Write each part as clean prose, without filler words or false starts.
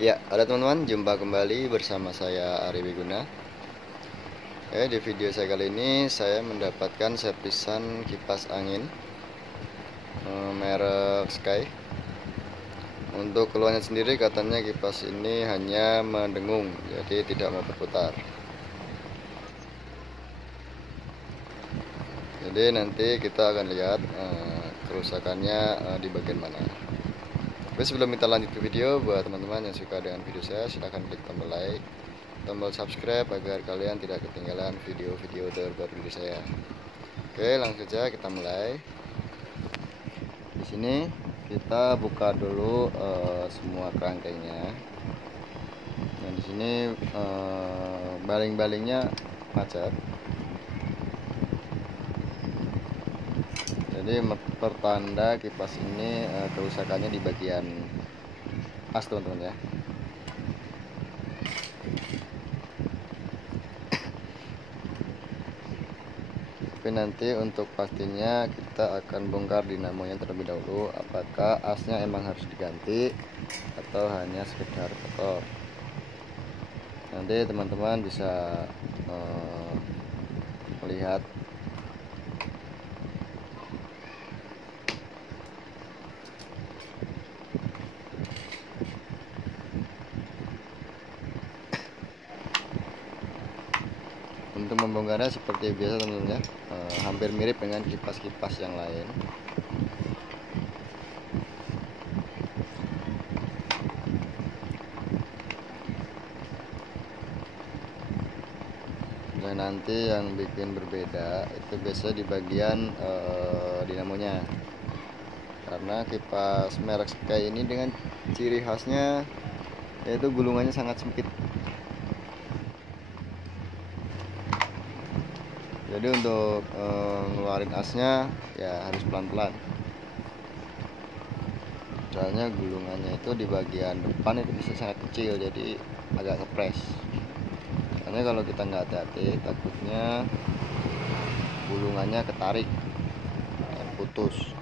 Ya, halo teman-teman, jumpa kembali bersama saya Ari Wiguna. Di video saya kali ini saya mendapatkan servisan kipas angin merek Sky. Untuk keluarnya sendiri katanya kipas ini hanya mendengung, jadi tidak mau berputar. Jadi nanti kita akan lihat kerusakannya di bagian mana. Tapi sebelum kita lanjut ke video, buat teman-teman yang suka dengan video saya, silahkan klik tombol like, tombol subscribe agar kalian tidak ketinggalan video-video terbaru dari saya. Oke, langsung saja kita mulai. Di sini kita buka dulu semua kerangkainya. Nah, di sini baling-balingnya macet. Jadi pertanda kipas ini kerusakannya di bagian as, teman-teman ya. Tapi nanti untuk pastinya kita akan bongkar dinamonya terlebih dahulu, apakah asnya emang harus diganti atau hanya sekedar kotor. Nanti teman-teman bisa melihat untuk membongkarnya seperti biasa, teman-teman ya. Hampir mirip dengan kipas-kipas yang lain. Dan nanti yang bikin berbeda itu biasa di bagian dinamonya, karena kipas merek Sky ini dengan ciri khasnya yaitu gulungannya sangat sempit. Jadi untuk ngeluarin asnya ya harus pelan-pelan, soalnya gulungannya itu di bagian depan itu bisa sangat kecil, jadi agak ngepres. Karena kalau kita nggak hati-hati, takutnya gulungannya ketarik dan putus.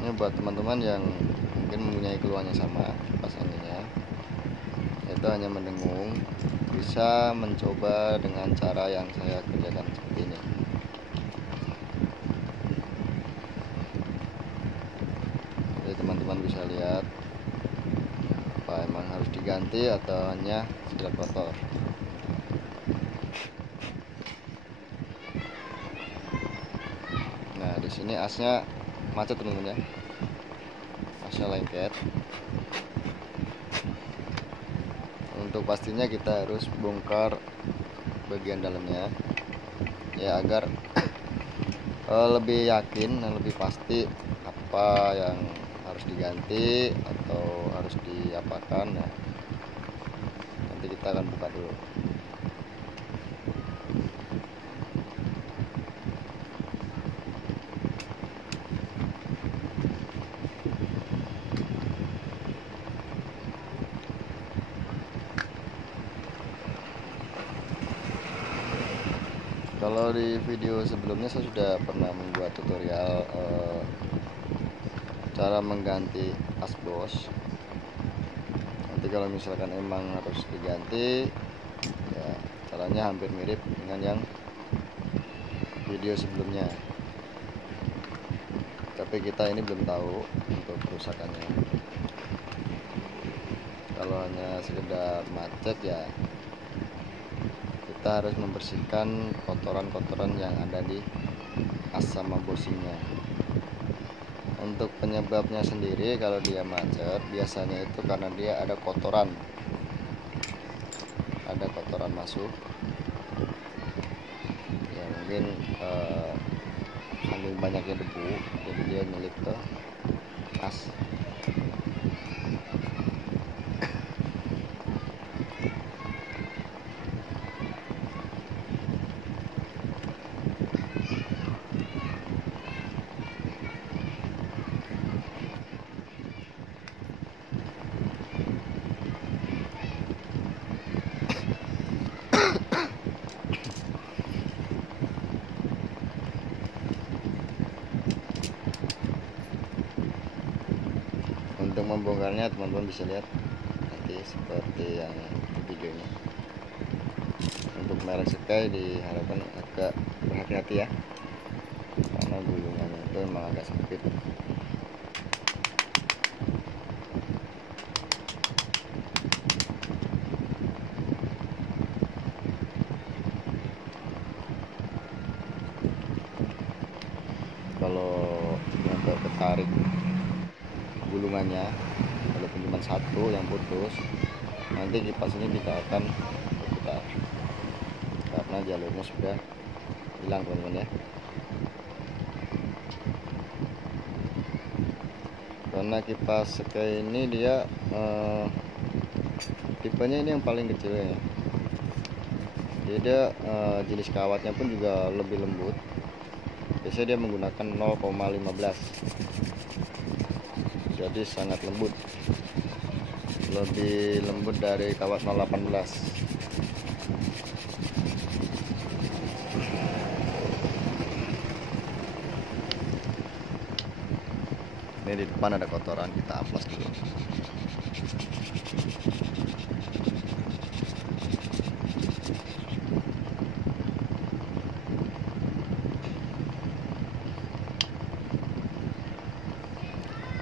Ini buat teman-teman yang mungkin mempunyai keluhannya sama kipas anginnya, itu hanya mendengung, bisa mencoba dengan cara yang saya kerjakan seperti ini. Jadi teman-teman bisa lihat apa emang harus diganti atau hanya sekedar kotor. Nah, di sini asnya macet, teman-teman ya. Asnya lengket. Untuk pastinya kita harus bongkar bagian dalamnya ya, agar lebih yakin dan lebih pasti apa yang harus diganti atau harus diapakan. Nah, nanti kita akan buka dulu. Kalau di video sebelumnya saya sudah pernah membuat tutorial cara mengganti as bos. Nanti kalau misalkan emang harus diganti ya, caranya hampir mirip dengan yang video sebelumnya, tapi kita ini belum tahu untuk kerusakannya. Kalau hanya sekedar macet ya, kita harus membersihkan kotoran-kotoran yang ada di as sama bushingnya. Untuk penyebabnya sendiri, kalau dia macet biasanya itu karena dia ada kotoran masuk ya, mungkin saking banyaknya debu jadi dia nyelip ke as. bongkarnya teman-teman bisa lihat nanti seperti yang di video ini. Untuk merek Sky diharapkan agak berhati-hati ya, karena gulungannya itu memang agak sempit. Kalau untuk ketarik gulungannya, walaupun cuma satu yang putus, nanti kipas ini tidak akan berputar karena jalurnya sudah hilang teman-teman ya. Karena kipas Sky ini dia tipenya ini yang paling kecil ya, jadi dia jenis kawatnya pun juga lebih lembut. Biasanya dia menggunakan 0,15, jadi sangat lembut, lebih lembut dari kawat 0,18. Ini di depan ada kotoran, kita amplas dulu.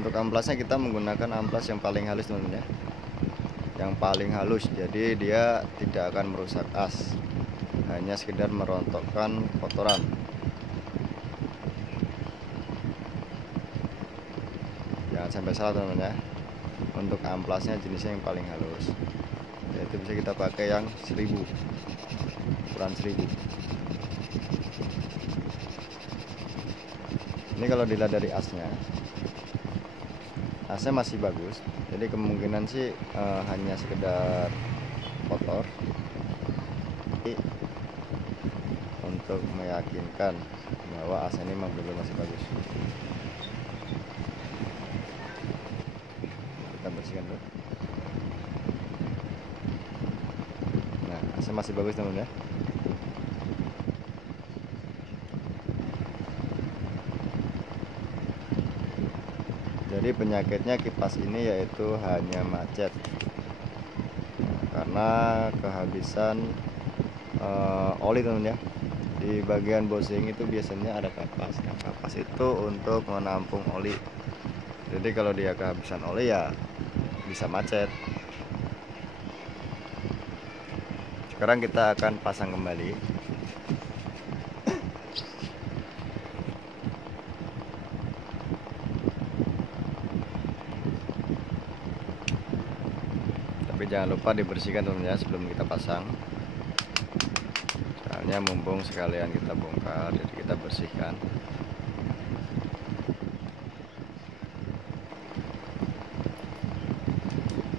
Untuk amplasnya kita menggunakan amplas yang paling halus teman-teman ya, yang paling halus, jadi dia tidak akan merusak as, hanya sekedar merontokkan kotoran. Jangan sampai salah teman-teman ya. Untuk amplasnya jenisnya yang paling halus, yaitu bisa kita pakai yang 1000, ukuran 1000. Ini kalau dilihat dari asnya masih bagus, jadi kemungkinan sih hanya sekedar kotor. Untuk meyakinkan bahwa as ini memang belum masih bagus, kita bersihkan dulu. Nah, asnya masih bagus teman-teman ya. Jadi penyakitnya kipas ini yaitu hanya macet, karena kehabisan oli teman-teman ya. Di bagian bosing itu biasanya ada kapas. Nah, kapas itu untuk menampung oli. Jadi kalau dia kehabisan oli ya bisa macet. Sekarang kita akan pasang kembali. Tapi jangan lupa dibersihkan teman-teman ya sebelum kita pasang. Soalnya mumpung sekalian kita bongkar, jadi kita bersihkan.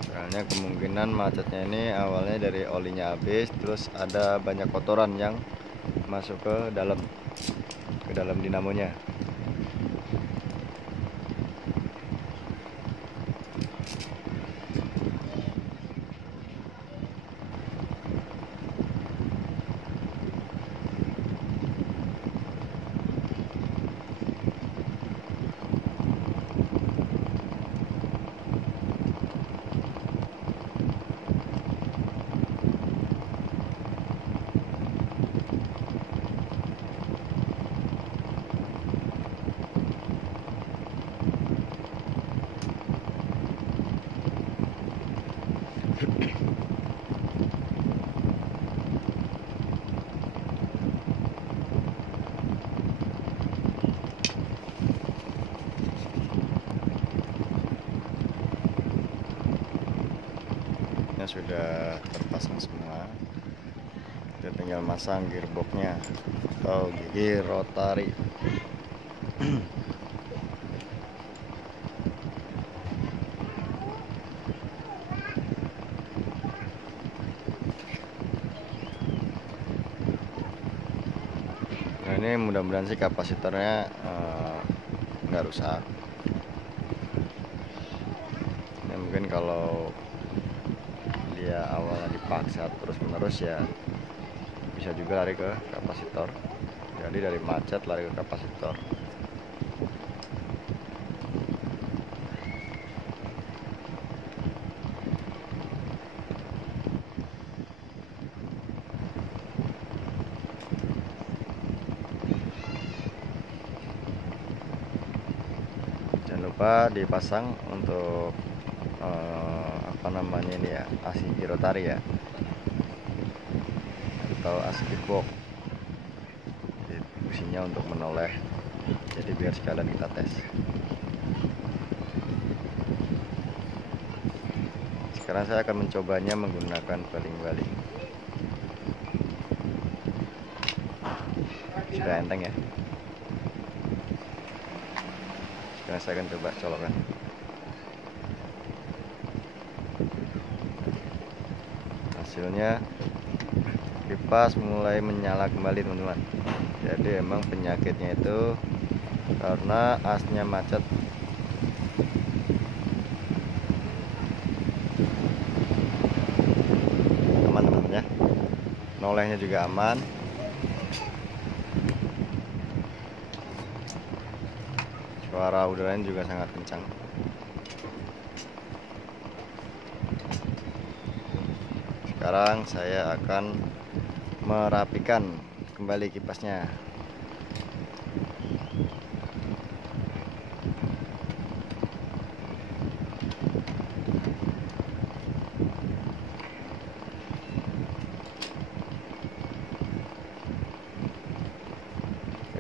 Soalnya kemungkinan macetnya ini awalnya dari olinya habis, terus ada banyak kotoran yang masuk ke dalam dinamonya. Sudah terpasang semua, kita tinggal masang gearboxnya atau gigi rotari. Nah, ini mudah-mudahan sih kapasitornya nggak rusak. Nah, mungkin kalau dia awalnya dipaksa terus-menerus ya bisa juga lari ke kapasitor. Jadi dari macet lari ke kapasitor. lupa dipasang untuk apa namanya ini ya, AC girotari ya, atau AC gearbox. Jadi fungsinya untuk menoleh, jadi biar sekalian kita tes. Sekarang saya akan mencobanya menggunakan baling-baling. Sudah enteng ya. Sekarang saya akan coba colokkan. Hasilnya kipas mulai menyala kembali, teman-teman. Jadi emang penyakitnya itu karena asnya macet. Aman, teman-teman ya. Nolehnya juga aman. Suara udaranya juga sangat kencang. Sekarang saya akan merapikan kembali kipasnya.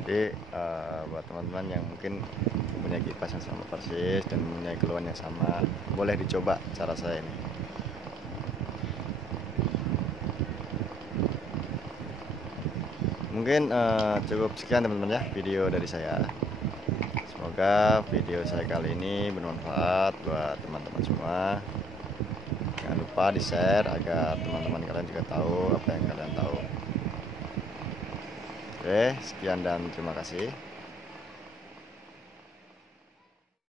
Jadi buat teman-teman yang mungkin punya kipas yang sama persis dan punya keluhan yang sama, boleh dicoba cara saya ini. Mungkin cukup sekian teman-teman ya video dari saya. Semoga video saya kali ini bermanfaat buat teman-teman semua. Jangan lupa di share agar teman-teman kalian juga tahu apa yang kalian tahu. Oke, sekian dan terima kasih.